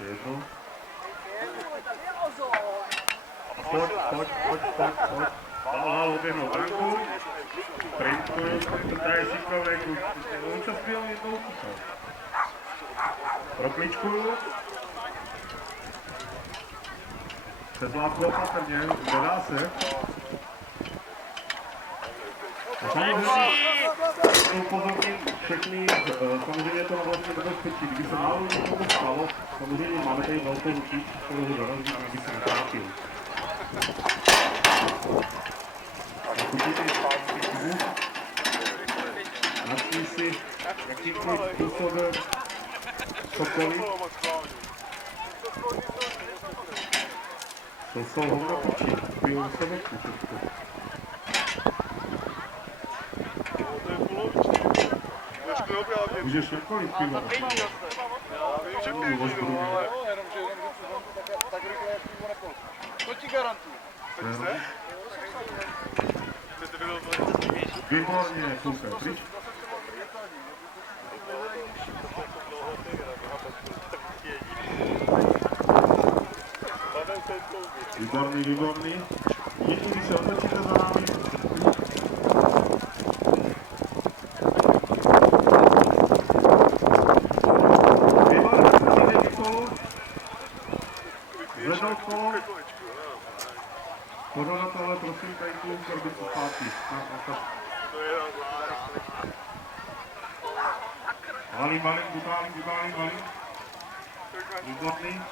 Jedno. Pojď. Halo, oběhnou branku. Printkuju, to je šikovnej kluč. On sa spíjal jednou utíkal. Prokličkuju. Přes látku opatrně, nedá se. Upozorním všechny, samozřejmě to vlastně nebezpečí. Kdyby se náhodou někomu stalo, samozřejmě máme tady velkou ruky, kterou ho dorazí, aby se netrápil. Načni si jakýmkoliv způsobem cokoliv. To jsou hovnopiči, pijou se večku všechno. Můžeš jakkoliv pivo. Já vím, že piju, ale jenomže tak rychle jak pivo nepol. To ti garantuju. Chcete? Chcete bylo Výborně, super, pryč. Výborný. Někdy se otočíte za námi. Zvednout kolo. Pořadatelé, prosím, tady tu korbici zpátky. Valím, Výborný.